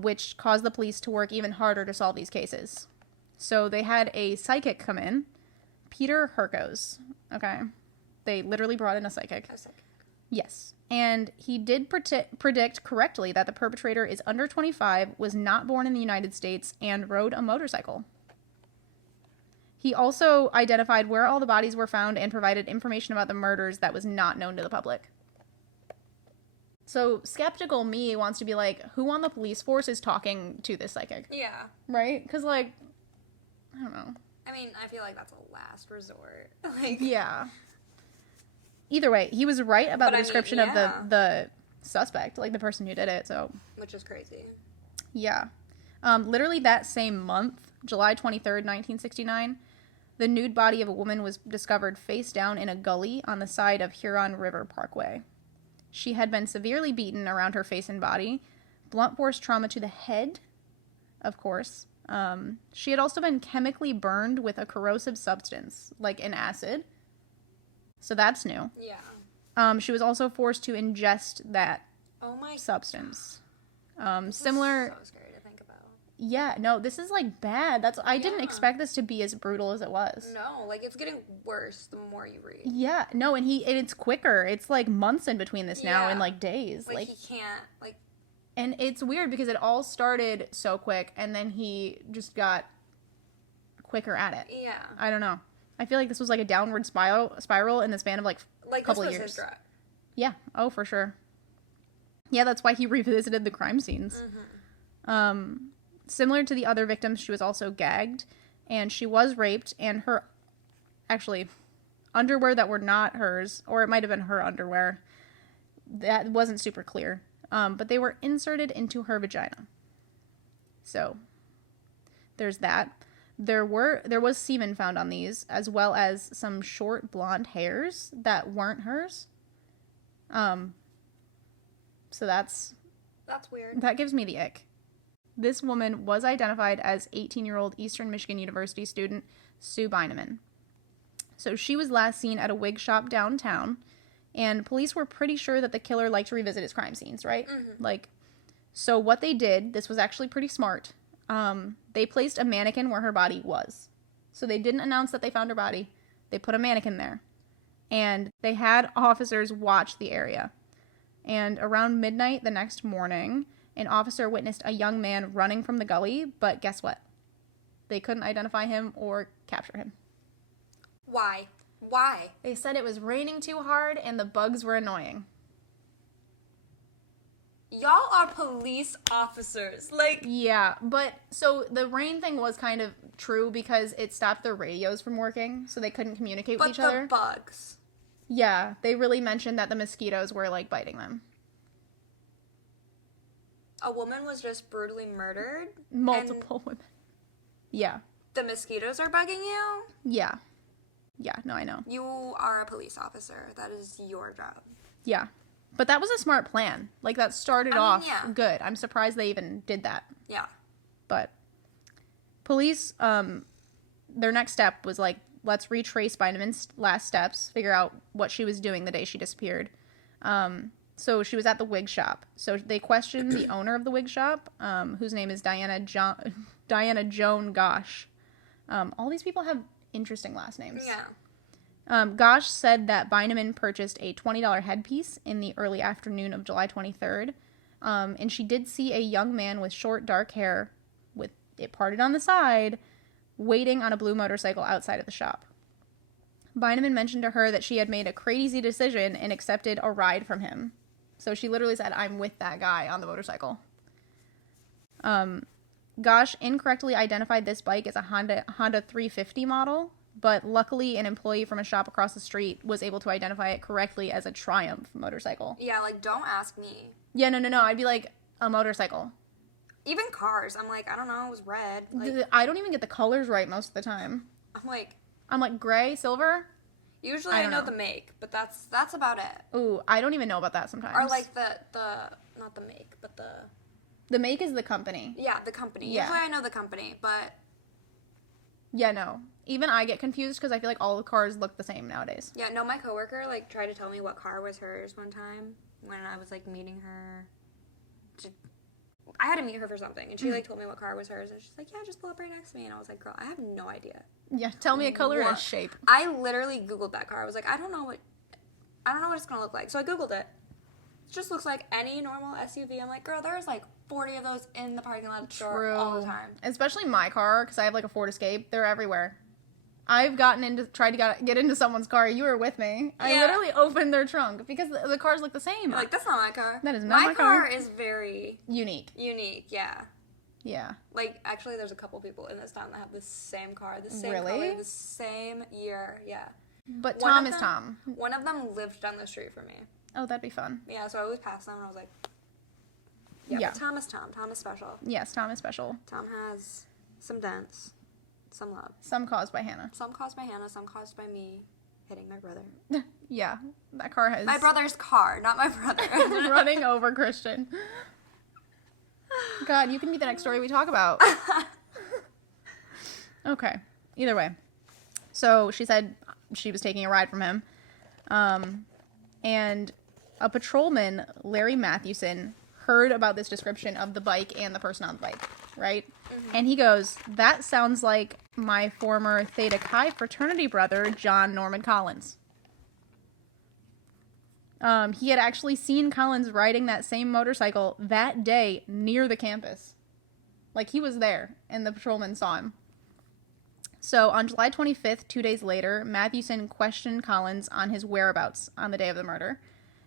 which caused the police to work even harder to solve these cases. So, they had a psychic come in, Peter Herkos. Okay? They literally brought in a psychic. Yes. And he did predict correctly that the perpetrator is under 25, was not born in the United States, and rode a motorcycle. He also identified where all the bodies were found and provided information about the murders that was not known to the public. So, skeptical me wants to be like, who on the police force is talking to this psychic? Yeah. Right? Because, like, I don't know. I mean, I feel like that's a last resort. Like, yeah. Either way, he was right about the description of the suspect, like the person who did it, so. Which is crazy. Yeah. Literally that same month, July 23rd, 1969, the nude body of a woman was discovered face down in a gully on the side of Huron River Parkway. She had been severely beaten around her face and body, blunt force trauma to the head, of course. She had also been chemically burned with a corrosive substance, like an acid. So that's new. Yeah. She was also forced to ingest that substance. Similar. So scary to think about. Yeah, no, this is like bad. I didn't expect this to be as brutal as it was. No, like it's getting worse the more you read. Yeah, no, and it's quicker. It's like months in between this now, and like days. Like he can't like. And it's weird because it all started so quick, and then he just got quicker at it. Yeah. I don't know. I feel like this was like a downward spiral in the span of like a couple of years. His drug. Yeah. Oh, for sure. Yeah, that's why he revisited the crime scenes. Mm-hmm. Similar to the other victims, she was also gagged, and she was raped, and her, actually, underwear that were not hers, or it might have been her underwear, that wasn't super clear, but they were inserted into her vagina. So, there's that. There was semen found on these, as well as some short blonde hairs that weren't hers. So that's weird. That gives me the ick. This woman was identified as 18-year-old Eastern Michigan University student Sue Beineman. So she was last seen at a wig shop downtown, and police were pretty sure that the killer liked to revisit his crime scenes, right? Mm-hmm. So what they did, this was actually pretty smart. They placed a mannequin where her body was. So they didn't announce that they found her body. They put a mannequin there. And they had officers watch the area. And around midnight the next morning, an officer witnessed a young man running from the gully, but guess what? They couldn't identify him or capture him. Why? They said it was raining too hard and the bugs were annoying. Y'all are police officers. Yeah, but so the rain thing was kind of true because it stopped their radios from working, so they couldn't communicate with each other. But the bugs. Yeah, they really mentioned that the mosquitoes were, biting them. A woman was just brutally murdered? Multiple women. Yeah. The mosquitoes are bugging you? Yeah. Yeah, no, I know. You are a police officer. That is your job. Yeah. But that was a smart plan. That started off good. I'm surprised they even did that. Yeah. But police, their next step was let's retrace Beineman's last steps, figure out what she was doing the day she disappeared. So she was at the wig shop. So they questioned the owner of the wig shop, whose name is Diana Joan Gosh. All these people have interesting last names. Yeah. Gosh said that Beineman purchased a $20 headpiece in the early afternoon of July 23rd, and she did see a young man with short, dark hair, with it parted on the side, waiting on a blue motorcycle outside of the shop. Beineman mentioned to her that she had made a crazy decision and accepted a ride from him. So she literally said, "I'm with that guy on the motorcycle." Gosh incorrectly identified this bike as a Honda 350 model, but luckily an employee from a shop across the street was able to identify it correctly as a Triumph motorcycle. Yeah, don't ask me. Yeah, no. I'd be like, a motorcycle. Even cars. I'm like, I don't know, it was red. I don't even get the colors right most of the time. I'm like, gray, silver? Usually I know the make, but that's about it. Ooh, I don't even know about that sometimes. Or like the not the make, but the make is the company. Yeah, the company. Yeah. Usually I know the company, but yeah, no. Even I get confused because I feel like all the cars look the same nowadays. Yeah, no, my coworker like tried to tell me what car was hers one time when I was like meeting her. I had to meet her for something, and she like told me what car was hers, and she's like, "Yeah, just pull up right next to me." And I was like, "Girl, I have no idea." Yeah, tell me a color and a shape. I literally Googled that car. I was like, I don't know what it's gonna look like. So I Googled it. It just looks like any normal SUV. I'm like, girl, there's like 40 of those in the parking lot of the store all the time. Especially my car, because I have like a Ford Escape. They're everywhere. I've tried to get into someone's car. You were with me. I literally opened their trunk because the cars look the same. You're like, that's not my car. That is not my car. My car is very unique. Yeah. Yeah. Like, actually, there's a couple people in this town that have the same car, the same really? color, the same year. Yeah. But Tom is Tom. One of them lived down the street from me. Oh, that'd be fun. Yeah, so I always passed them and I was like, yeah. But Tom is Tom. Tom is special. Yes, Tom is special. Tom has some dents. Some love. Some caused by Hannah. Some caused by Hannah, some caused by me hitting my brother. Yeah, that car has... My brother's car, not my brother. running over Christian. God, you can be the next story we talk about. Okay, either way. So she said she was taking a ride from him. And a patrolman, Larry Mathewson, heard about this description of the bike and the person on the bike, right? Mm-hmm. And he goes, that sounds like my former Theta Chi fraternity brother, John Norman Collins. He had actually seen Collins riding that same motorcycle that day near the campus. Like, he was there, and the patrolman saw him. So, on July 25th, 2 days later, Mathewson questioned Collins on his whereabouts on the day of the murder.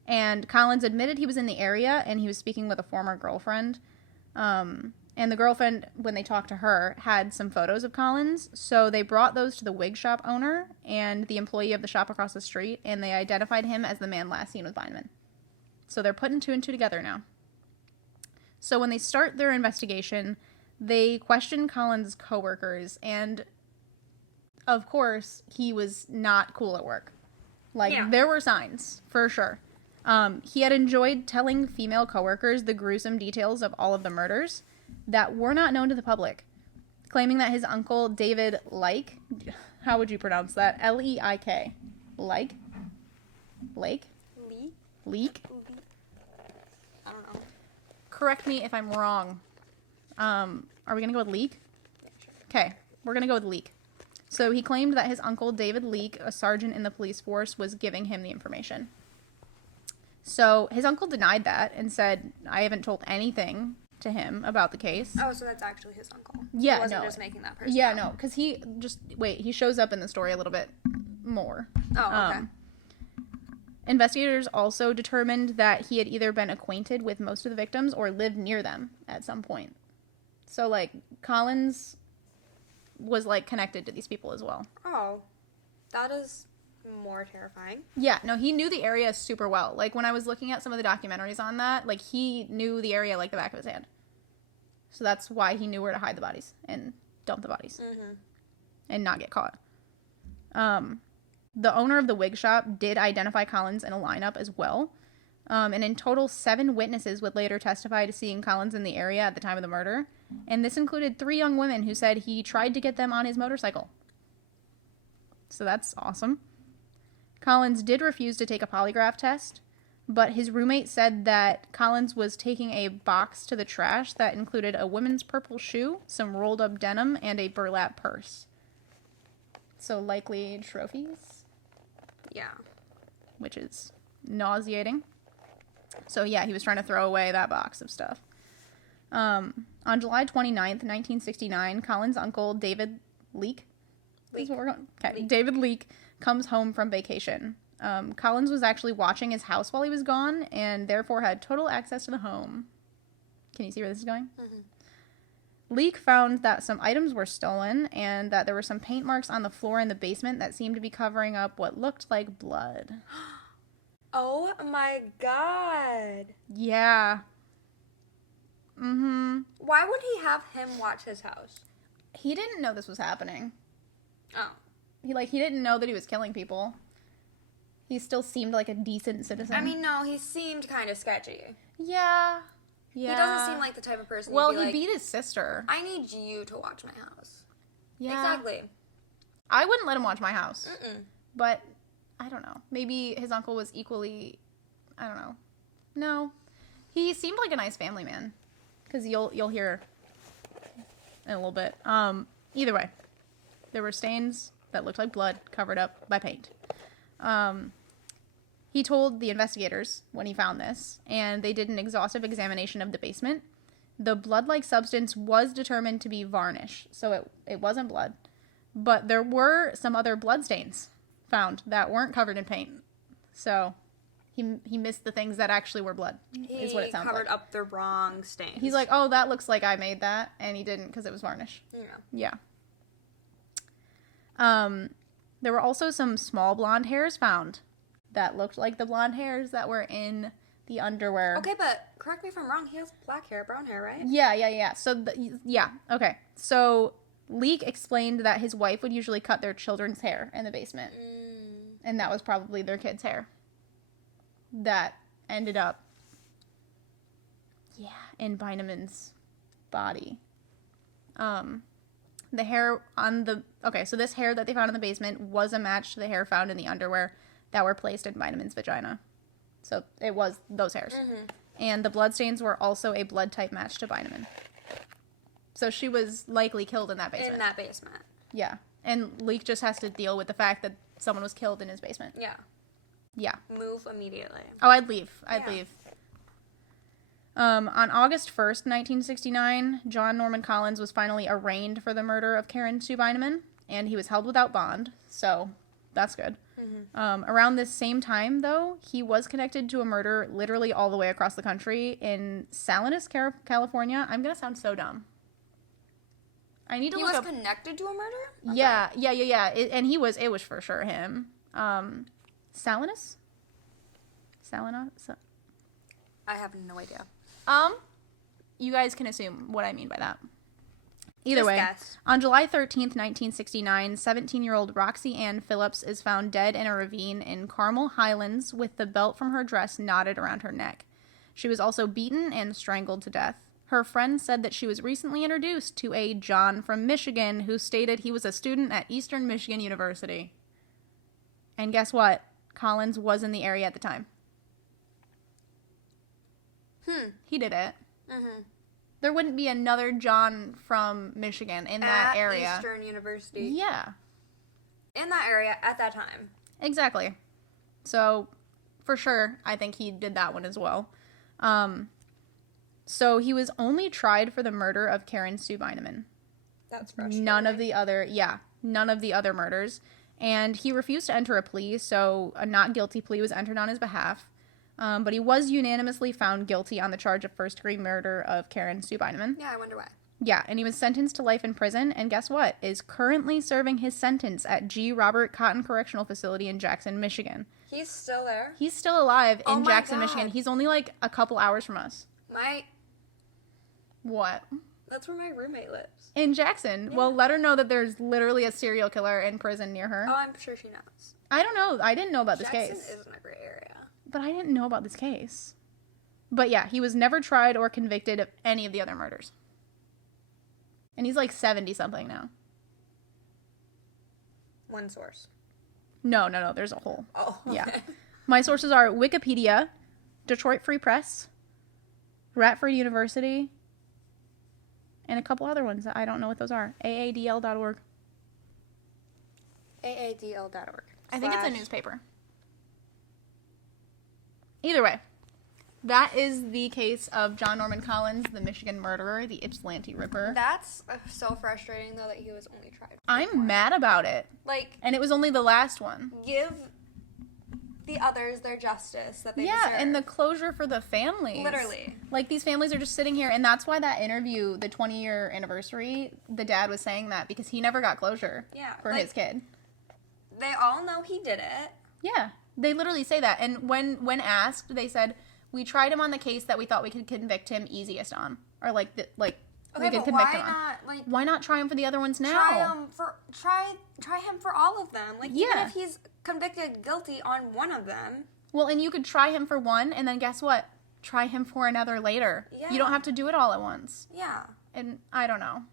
And Collins admitted he was in the area, and he was speaking with a former girlfriend. And the girlfriend, when they talked to her, had some photos of Collins. So they brought those to the wig shop owner and the employee of the shop across the street, and they identified him as the man last seen with Vineman. So they're putting two and two together now. So when they start their investigation, they question Collins' coworkers, and of course, he was not cool at work. There were signs, for sure. He had enjoyed telling female coworkers the gruesome details of all of the murders that were not known to the public, claiming that his uncle, David Leik, how would you pronounce that? Leik? Leik? Leik? Leak? I don't know. Correct me if I'm wrong. Are we going to go with Leak? Okay, we're going to go with Leak. So he claimed that his uncle, David Leak, a sergeant in the police force, was giving him the information. So his uncle denied that and said, I haven't told anything to him about the case. Oh, so that's actually his uncle. Yeah, he wasn't just making that person. Yeah, no, because he shows up in the story a little bit more. Oh, okay. Investigators also determined that he had either been acquainted with most of the victims or lived near them at some point. So, like, Collins was, like, connected to these people as well. Oh, that is more terrifying. Yeah, no, he knew the area super well. Like, when I was looking at some of the documentaries on that, like, he knew the area like the back of his hand. So that's why he knew where to hide the bodies and dump the bodies. Mm-hmm. And not get caught. The owner of the wig shop did identify Collins in a lineup as well. And in total, 7 witnesses would later testify to seeing Collins in the area at the time of the murder. And this included 3 young women who said he tried to get them on his motorcycle. So that's awesome. Collins did refuse to take a polygraph test, but his roommate said that Collins was taking a box to the trash that included a woman's purple shoe, some rolled up denim, and a burlap purse. So likely trophies? Yeah. Which is nauseating. So yeah, he was trying to throw away that box of stuff. On July 29th, 1969, Collins' uncle, David Leak. Is what we're going. Okay, Leak. David Leak comes home from vacation. Collins was actually watching his house while he was gone, and therefore had total access to the home. Can you see where this is going? Mm-hmm. Leak found that some items were stolen, and that there were some paint marks on the floor in the basement that seemed to be covering up what looked like blood. Oh my god. Yeah. Mm-hmm. Why would he have him watch his house? He didn't know this was happening. Oh. He didn't know that he was killing people. He still seemed like a decent citizen. I mean, no, he seemed kind of sketchy. Yeah. He doesn't seem like the type of person. Well, he like, beat his sister. I need you to watch my house. Yeah. Exactly. I wouldn't let him watch my house. Mm-mm. But I don't know. Maybe his uncle was equally. I don't know. No, he seemed like a nice family man. Because you'll hear in a little bit. Either way, there were stains that looked like blood covered up by paint. He told the investigators when he found this, and they did an exhaustive examination of the basement. The blood-like substance was determined to be varnish, so it wasn't blood. But there were some other bloodstains found that weren't covered in paint. So he missed the things that actually were blood, is what it sounds like. He covered up the wrong stains. He's like, oh, that looks like I made that, and he didn't because it was varnish. Yeah. There were also some small blonde hairs found that looked like the blonde hairs that were in the underwear. Okay, but correct me if I'm wrong. He has black hair, brown hair, right? Yeah. So, okay. So, Leek explained that his wife would usually cut their children's hair in the basement. And that was probably their kid's hair. That ended up, in Beineman's body. The hair on the... Okay, so this hair that they found in the basement was a match to the hair found in the underwear that were placed in Beineman's vagina. So it was those hairs. Mm-hmm. And the bloodstains were also a blood type match to Beineman. So she was likely killed in that basement. Yeah. And Leek just has to deal with the fact that someone was killed in his basement. Yeah. Move immediately. Oh, I'd leave. On August 1st, 1969, John Norman Collins was finally arraigned for the murder of Karen Sue Beineman, and he was held without bond, so that's good. Mm-hmm. Around this same time, though, he was connected to a murder literally all the way across the country in Salinas, California. I'm going to sound so dumb. I need to look up... He was connected to a murder? Yeah. It was for sure him. Salinas? I have no idea. You guys can assume what I mean by that. Either way, guess. On July 13th, 1969, 17-year-old Roxy Ann Phillips is found dead in a ravine in Carmel Highlands with the belt from her dress knotted around her neck. She was also beaten and strangled to death. Her friend said that she was recently introduced to a John from Michigan who stated he was a student at Eastern Michigan University. And guess what? Collins was in the area at the time. He did it. Mm-hmm. There wouldn't be another John from Michigan in that area. At Eastern University. Yeah. In that area at that time. Exactly. So, for sure, I think he did that one as well. So he was only tried for the murder of Karen Sue Beineman. That's frustrating. None of the other murders. And he refused to enter a plea, so a not guilty plea was entered on his behalf. But he was unanimously found guilty on the charge of first-degree murder of Karen Sue Beineman. Yeah, I wonder why. Yeah, and he was sentenced to life in prison, and guess what? Is currently serving his sentence at G. Robert Cotton Correctional Facility in Jackson, Michigan. He's still there? He's still alive in Jackson, Michigan. He's only like a couple hours from us. What? That's where my roommate lives. In Jackson? Yeah. Well, let her know that there's literally a serial killer in prison near her. Oh, I'm sure she knows. I don't know. I didn't know about this case. Jackson isn't a great area. But I didn't know about this case. But yeah, he was never tried or convicted of any of the other murders. And he's like 70-something now. One source. No, there's a whole. Oh, okay. Yeah. My sources are Wikipedia, Detroit Free Press, Radford University, and a couple other ones that I don't know what those are. AADL.org. AADL.org. I think it's a newspaper. Either way, that is the case of John Norman Collins, the Michigan murderer, the Ypsilanti Ripper. That's so frustrating, though, that he was only tried for I'm mad about it. And it was only the last one. Give the others their justice that they deserve. Yeah, and the closure for the families. Literally. Like, these families are just sitting here, and that's why that interview, the 20-year anniversary, the dad was saying that, because he never got closure for his kid. They all know he did it. Yeah. They literally say that. And when asked, they said, we tried him on the case that we thought we could convict him easiest on. Or Okay, could but convict why him on. not, like, Why not try him for the other ones now? try him for all of them. Like, even if he's convicted guilty on one of them. Well, and you could try him for one, and then guess what? Try him for another later. Yeah. You don't have to do it all at once. Yeah. And I don't know.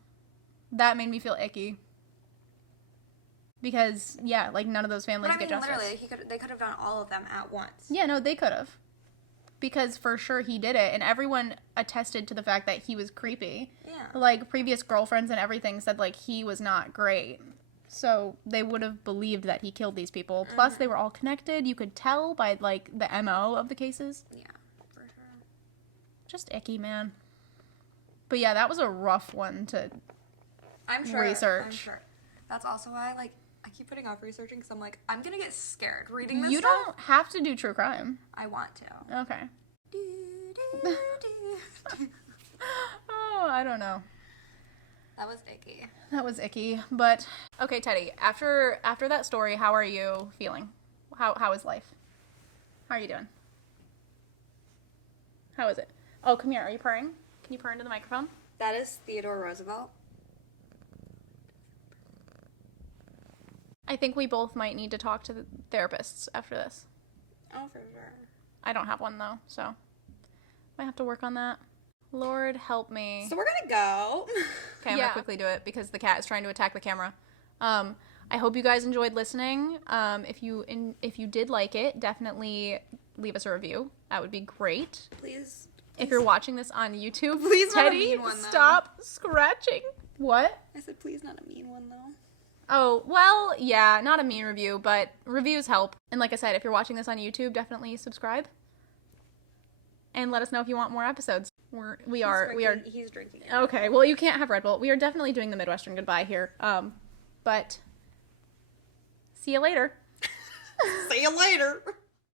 That made me feel icky. Because, yeah, like, none of those families get justice. Literally, they could have done all of them at once. Yeah, no, they could have. Because for sure he did it, and everyone attested to the fact that he was creepy. Yeah. Like, previous girlfriends and everything said, like, he was not great. So they would have believed that he killed these people. Plus, they were all connected. You could tell by, like, the MO of the cases. Yeah, for sure. Just icky, man. But yeah, that was a rough one to research. I'm sure. That's also why, like, I keep putting off researching because I'm like, I'm gonna get scared reading this You stuff. don't have to do true crime. I want to. Okay. Oh, I don't know. That was icky. That was icky. But, okay, Teddy, after that story, how are you feeling? How is life? How are you doing? How is it? Oh, come here. Are you purring? Can you purr into the microphone? That is Theodore Roosevelt. I think we both might need to talk to the therapists after this. Oh, for sure. I don't have one, though, so might have to work on that. Lord help me. So we're gonna go. Okay, I'm gonna quickly do it because the cat is trying to attack the camera. I hope you guys enjoyed listening. If you did like it, definitely leave us a review. That would be great. Please. If you're watching this on YouTube, Please not a Teddy, mean one, though. stop scratching. What? I said, please not a mean one, though. Oh, well, yeah, not a mean review, but reviews help. And like I said, if you're watching this on YouTube, definitely subscribe. And let us know if you want more episodes. He's drinking it. Okay, well, you can't have Red Bull. We are definitely doing the Midwestern goodbye here. But see you later. See you later.